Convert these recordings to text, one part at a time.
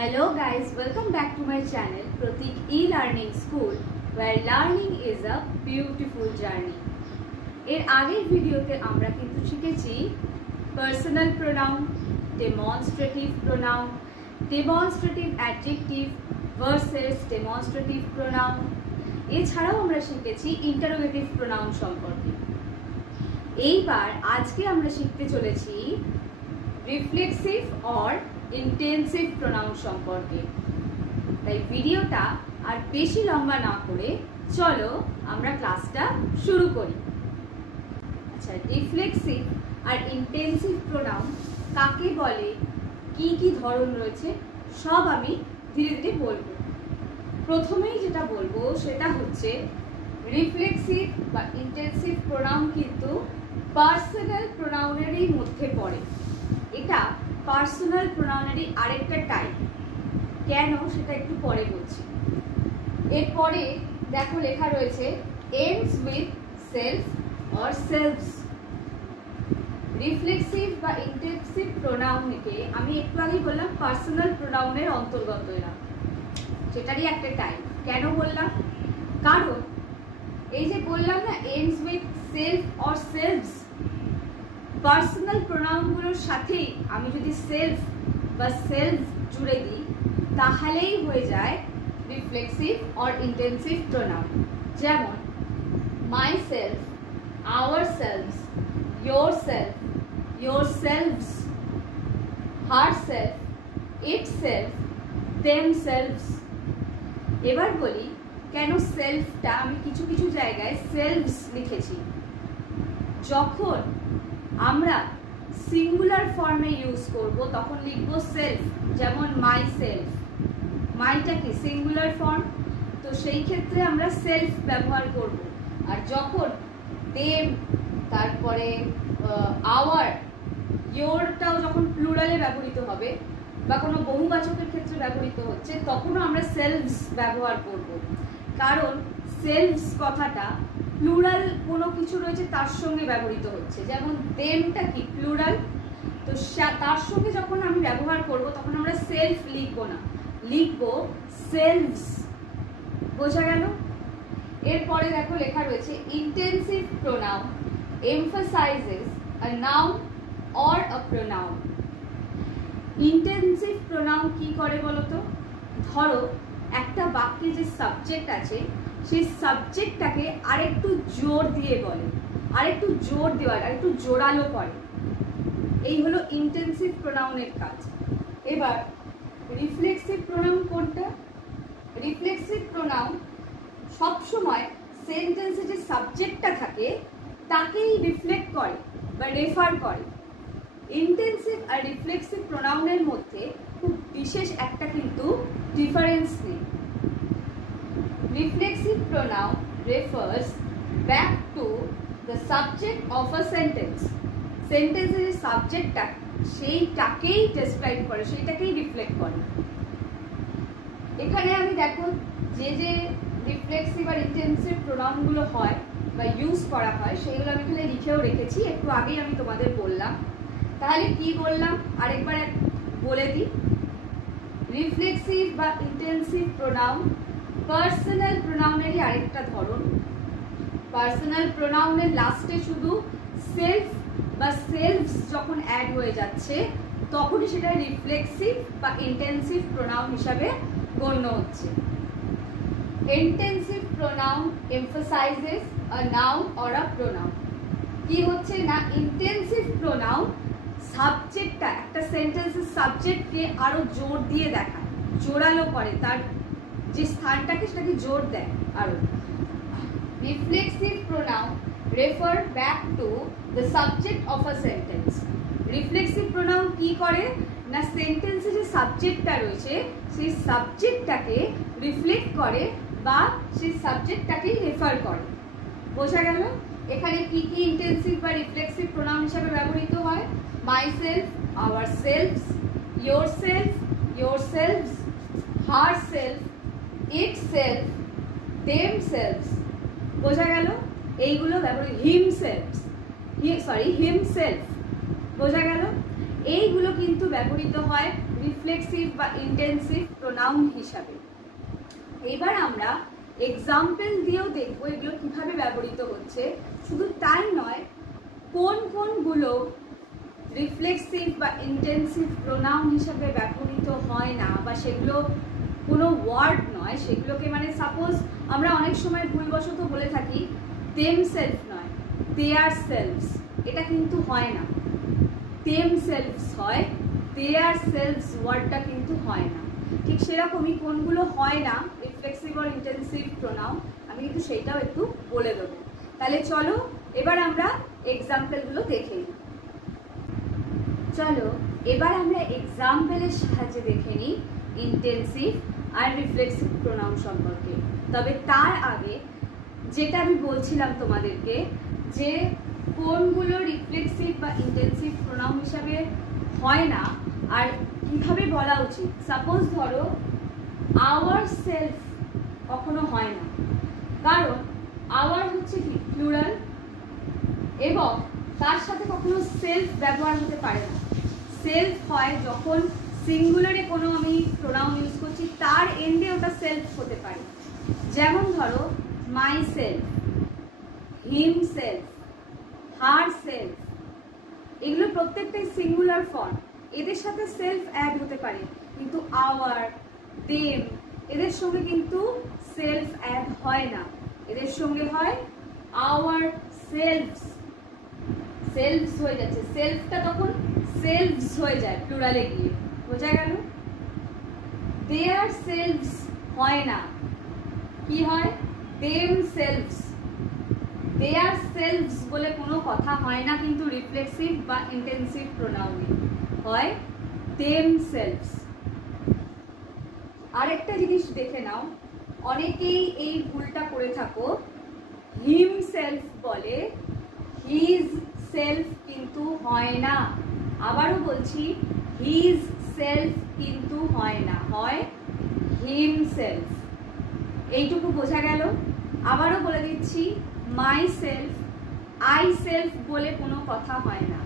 Hello guys, welcome back to my channel Pratik E-Learning School where learning is a beautiful journey. এর আগের ভিডিওতে আমরা কিন্তু শিখেছি personal pronoun, demonstrative pronoun, demonstrative adjective versus demonstrative pronoun. এছাড়াও আমরা শিখেছি interrogative pronoun সম্পর্কে। এইবার আজকে আমরা শিখতে চলেছি reflexive or ইন্টেন্সিভ প্রোনাউন সম্পর্কে। তাই ভিডিওটা আর বেশি লম্বা না করে চলো আমরা ক্লাসটা শুরু করি। আচ্ছা, রিফ্লেক্সিভ আর ইন্টেন্সিভ প্রোনাউন কাকে বলে, কি কি ধরন রয়েছে সব আমি ধীরে ধীরে বলবো। প্রথমেই যেটা বলবো সেটা হচ্ছে রিফ্লেক্সিভ বা ইন্টেন্সিভ প্রোনাউন কিন্তু পার্সোনাল প্রোনাউনেরই মধ্যে পড়ে। এটা পার্সোনাল প্রোনাউনেরই আরেকটা টাইপ। কেন সেটা একটু পরে বলছি। এরপরে দেখো লেখা রয়েছে ends with self or selves। Reflexive বা ইন্টেন্সিভ প্রোনাউনকে আমি একটু আগে বললাম পার্সোনাল প্রোনাউনের অন্তর্গত এরা, সেটারই একটা টাইপ। কেন বললাম? কারণ এই যে বললাম না ends with self or selves, personal প্রোনাউনগুলোর সাথেই আমি যদি সেলফ বা সেলফ জুড়ে দিই তাহলেই হয়ে যায় রিফ্লেক্সিভ অর ইন্টেন্সিভ প্রোনাউন। যেমন myself, ourselves, yourself, yourselves, herself, itself, themselves. এবার বলি কেন সেলফটা আমি কিছু কিছু জায়গায় সেলফস লিখেছি। যখন আমরা সিঙ্গুলার ফর্মে ইউজ করব তখন লিখবো সেলফ, যেমন মাই সেলফ। মাইটা কি সিঙ্গুলার ফর্ম, তো সেই ক্ষেত্রে আমরা সেলফ ব্যবহার করব। আর যখন দেম, তারপরে আওয়ার, ইয়োরটাও যখন প্লুরালে ব্যবহৃত হবে বা কোনো বহুবাচকের ক্ষেত্রে ব্যবহৃত হচ্ছে তখনও আমরা সেলফস ব্যবহার করব। কারণ সেলফস কথাটা প্লুরাল কোনো কিছু রয়েছে তার সঙ্গে ব্যবহৃত হচ্ছে। যেমন দেমটা কি প্লুরাল, তো তার সঙ্গে যখন আমি ব্যবহার করব তখন আমরা সেলফ লিখবো না, লিখবো সেলফস। বোঝা গেল? এরপরে দেখো লেখা রয়েছে intensive pronoun emphasizes a noun or a pronoun। Intensive pronoun কি করে বলো তো? ধরো একটা বাক্যে যে সাবজেক্ট আছে সেই সাবজেক্টটাকে আরেকটু জোর দিয়ে বলে, আরেকটু জোর দেওয়ার, আরেকটু জোরালো করে। এই হলো ইন্টেন্সিভ প্রোনাউনের কাজ। এবার রিফ্লেক্সিভ প্রোনাউন কোনটা? রিফ্লেক্সিভ প্রোনাউন সবসময় সেন্টেন্সে যে সাবজেক্টটা থাকে তাকেই রিফ্লেক্ট করে বা রেফার করে। ইন্টেন্সিভ আর রিফ্লেক্সিভ প্রোনাউনের মধ্যে খুব বিশেষ একটা কিন্তু ডিফারেন্স নেই। Reflexive pronoun refers back to the subject of a sentence. Sentence এর সাবজেক্টটা সেইটাকেই ডেসক্রাইব করে, সেইটাকেই রিফ্লেক্ট করে। এখানে আমি দেখো যে যে রিফ্লেক্সিভ আর ইন্টেন্সিভ প্রোনাউনগুলো হয় বা ইউজ করা হয় সেগুলো আমি এখানে লিখেও রেখেছি, একটু আগেই আমি তোমাদের বললাম। তাহলে কি বললাম আরেকবার বলে দিই। রিফ্লেক্সিভ বা ইন্টেন্সিভ প্রোনাউন পার্সোনাল প্রোনাউনেরই আরেকটা ধরন। পার্সোনাল প্রোনাউনের লাস্টে শুধু সেলফ বা সেলফস যখন অ্যাড হয়ে যাচ্ছে তখনই সেটা রিফ্লেক্সিভ বা ইন্টেন্সিভ প্রোনাউন হিসাবে গণ্য হচ্ছে। Intensive pronoun emphasizes a noun or a pronoun। কি হচ্ছে না ইন্টেন্সিভ প্রোনাউন সাবজেক্টটা, একটা সেন্টেন্সের সাবজেক্টকে আরো জোর দিয়ে দেখায়, জোরালো করে, তার যে স্থানটাকে সেটাকে জোর দেয় আরো। Reflexive pronoun refer back to the subject of a sentence. Reflexive pronoun কি করে না সেন্টেন্সে যে সাবজেক্টটা রয়েছে সেই সাবজেক্টটাকে রিফ্লেক্ট করে বা সেই সাবজেক্টটাকেই রেফার করে। বোঝা গেল? এখানে কি কি ইন্টেন্সিভ বা রিফ্লেক্সিভ প্রোনাউন হিসাবে ব্যবহৃত হয়? Myself, ourselves, yourself, yourselves, herself, itself, themselves. বোঝা গেল? এইগুলো ব্যবহৃত। Himselfs, himself. বোঝা গেল? এইগুলো কিন্তু ব্যবহৃত হয় রিফ্লেক্সিভ বা ইন্টেন্সিভ প্রোনাউন হিসাবে। এবার আমরা এক্সাম্পল দিয়েও দেখবো এগুলো কিভাবে ব্যবহৃত হচ্ছে। শুধু তাই নয়, কোন কোনগুলো রিফ্লেক্সিভ বা ইন্টেন্সিভ প্রোনাউন হিসাবে ব্যবহৃত হয় না, বা সেগুলো কোনো ওয়ার্ড নয়, সেগুলোকে মানে সাপোজ আমরা অনেক সময় ভুলবশত বলে থাকি দেম সেলফ নয় দেয়ার সেলফস, এটা কিন্তু হয় না। দেম সেলফস হয়, দেয়ার সেলফস ওয়ার্ডটা কিন্তু হয় না। ঠিক সেরকমই কোনগুলো হয় না রিফ্লেক্সিভ আর ইন্টেন্সিভ প্রোনাউন, আমি কিন্তু সেইটাও একটু বলে দেবো। তাহলে চলো এবার আমরা এক্সাম্পলগুলো দেখে নিই। চলো এবার আমরা এক্সাম্পলের সাহায্যে দেখে নিই ইন্টেন্সিভ আর রিফ্লেক্সিভ প্রোনাউন সম্পর্কে। তবে তার আগে যেটা আমি বলছিলাম তোমাদেরকে, যে কোনগুলো রিফ্লেক্সিভ বা ইন্টেন্সিভ প্রোনাউন হিসাবে হয় না আর কিভাবে বলা উচিত। সাপোজ ধরো আওয়ার সেলফ কখনো হয় না, কারণ আওয়ার হচ্ছে কি প্লুরাল, এবং তার সাথে কখনো সেলফ ব্যবহার হতে পারে না। সেলফ হয় যখন সিঙ্গুলারে কোনো আমি প্রোনাউন ইউজ করছি, তার এন্ডে ওটা সেলফ হতে পারে। যেমন ধরো my self, himself, her self, এগুলো প্রত্যেকটাই সিঙ্গুলার ফর্ম, এদের সাথে সেলফ অ্যাড হতে পারে, কিন্তু আওয়ার, দেম এদের সঙ্গে কিন্তু সেলফ অ্যাড হয় না। এদের সঙ্গে হয় আওয়ার সেলফস, সেলফস হয়ে যাচ্ছে, সেলফটা তখন সেলফস হয়ে যায় প্লুরালে গিয়ে, বোঝা গেল? দেয়ার সেলফস হয় না, কি হয় দেম সেলফস। দেয়ার সেলফস বলে কোনো কথা হয় না, কিন্তু রিফ্লেক্সিভ বা ইন্টেন্সিভ প্রোনাউনে হয় দেম সেলফস। আরেকটা জিনিস দেখে নাও, অনেকেই এই ভুলটা করে থাকো, হিম সেলফ বলে, হিজ সেলফ কিন্তু হয় না। আবারও বলছি, হিজ সেলফ কিন্তু হয় না, হয় হিম সেলফ। এইটুকু বোঝা গেল? আবারও বলে দিচ্ছি, মাই সেলফ, আই সেলফ বলে কোনো কথা হয় না,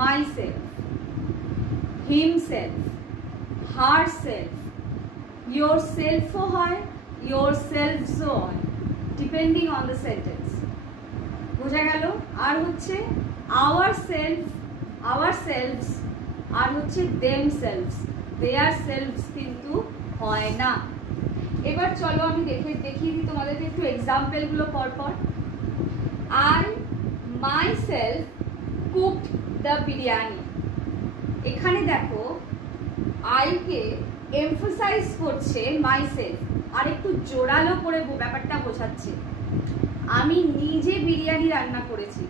myself, himself, herself, your সেলফও হয়, ইয়োর সেলফসও হয়, ডিপেন্ডিং অন দ্য সেন্টেন্স। বোঝা গেল? আর হচ্ছে আওয়ার সেলফ, আওয়ার সেলফস, আর হচ্ছে দেম সেলফস, দেয়ার সেলফস কিন্তু হয় না। এবার চলো আমি দেখিয়ে দিই তোমাদেরকে একটু এক্সাম্পলগুলো পরপর। I my self cooked the biryani. এখানে দেখো আইকে এমফাসাইজ করছে মাই সেলফ, আর একটু জোরালো করে ব্যাপারটা বোঝাচ্ছে, আমি নিজে বিরিয়ানি রান্না করেছি।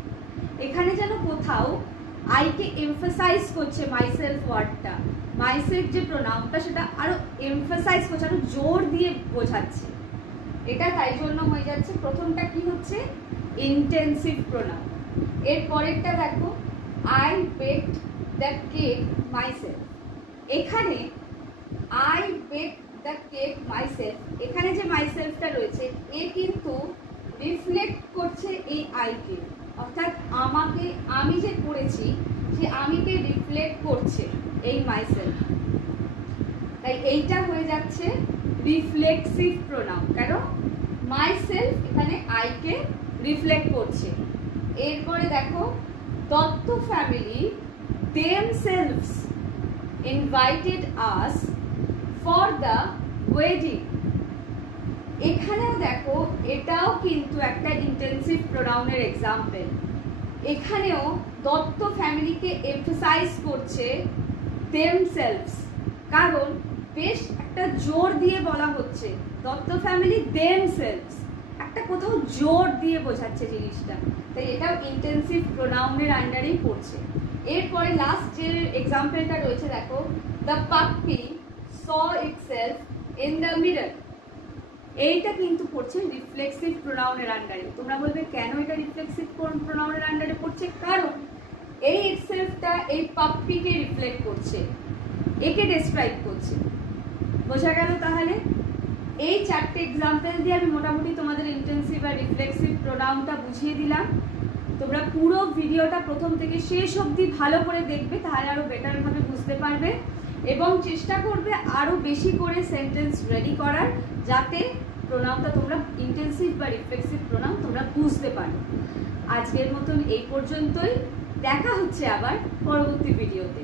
এখানে যেন কোথাও আইকে এমফাসাইজ করছে মাই সেলফ ওয়ার্ডটা, মাই সেলফ যে প্রোনাউনটা সেটা আরো এমফাসাইজ করছে, আরো জোর দিয়ে বোঝাচ্ছে। এটা তাই জন্য হয়ে যাচ্ছে, প্রথমটা কি হচ্ছে ইন্টেন্সিভ প্রোনাউন। এর পরেরটা দেখো I baked the cake myself. এখানে I baked the cake myself, এখানে যে মাই সেলফটা রয়েছে এ কিন্তু রিফ্লেক্ট করছে এই আইকে, অর্থাৎ আমাকে, আমি যে করেছি সে আমিকে রিফ্লেক্ট করছে এই মাই সেলফ। তাই এইটা হয়ে যাচ্ছে রিফ্লেক্সিভ প্রোনাউন, কেন মাই সেলফ এখানে আইকে রিফ্লেক্ট করছে। এরপরে দেখো Dutta family themselves invited us for the wedding। এখানেও দেখো এটাও কিন্তু একটা ইন্টেন্সিভ প্রোনাউনের এক্সাম্পল। এখানেও দত্ত ফ্যামিলিকে এমফাসাইজ করছে themselves, কারণ বেশ একটা জোর দিয়ে বলা হচ্ছে দত্ত ফ্যামিলি themselves, একটা কোথাও জোর দিয়ে বোঝাচ্ছে জিনিসটা, তাই এটাও ইন্টেন্সিভ প্রোনাউনের আন্ডারেই পড়ছে। এরপরে লাস্ট যে এক্সাম্পলটা রয়েছে দেখো the puppy saw itself in the mirror. এইটা কিন্তু পড়ছে রিফ্লেক্সিভ প্রোনাউনের আন্ডারে। তোমরা বলবে কেন এটা রিফ্লেক্সিভ প্রোনাউনের আন্ডারে পড়ছে? কারণ এই ইটসেলফটা এই পাপ্পিকে রিফ্লেক্ট করছে, একে ডেসক্রাইব করছে। বোঝা গেল? তাহলে এই চারটে এক্সাম্পল দিয়ে আমি মোটামুটি তোমাদের ইন্টেন্সিভ আর রিফ্লেক্সিভ প্রোনাউনটা বুঝিয়ে দিলাম। তোমরা পুরো ভিডিওটা প্রথম থেকে শেষ অবধি ভালো করে দেখবে, তাহলে আরো বেটার ভাবে বুঝতে পারবে। এবং চেষ্টা করবে আরো বেশি করে সেন্টেন্স রেডি করার, যাতে প্রোনাউনটা তোমরা ইন্টেন্সিভ বা রিফ্লেক্সিভ প্রোনাউন তোমরা বুঝতে পারো। আজকের মতন এই পর্যন্তই, দেখা হচ্ছে আবার পরবর্তী ভিডিওতে।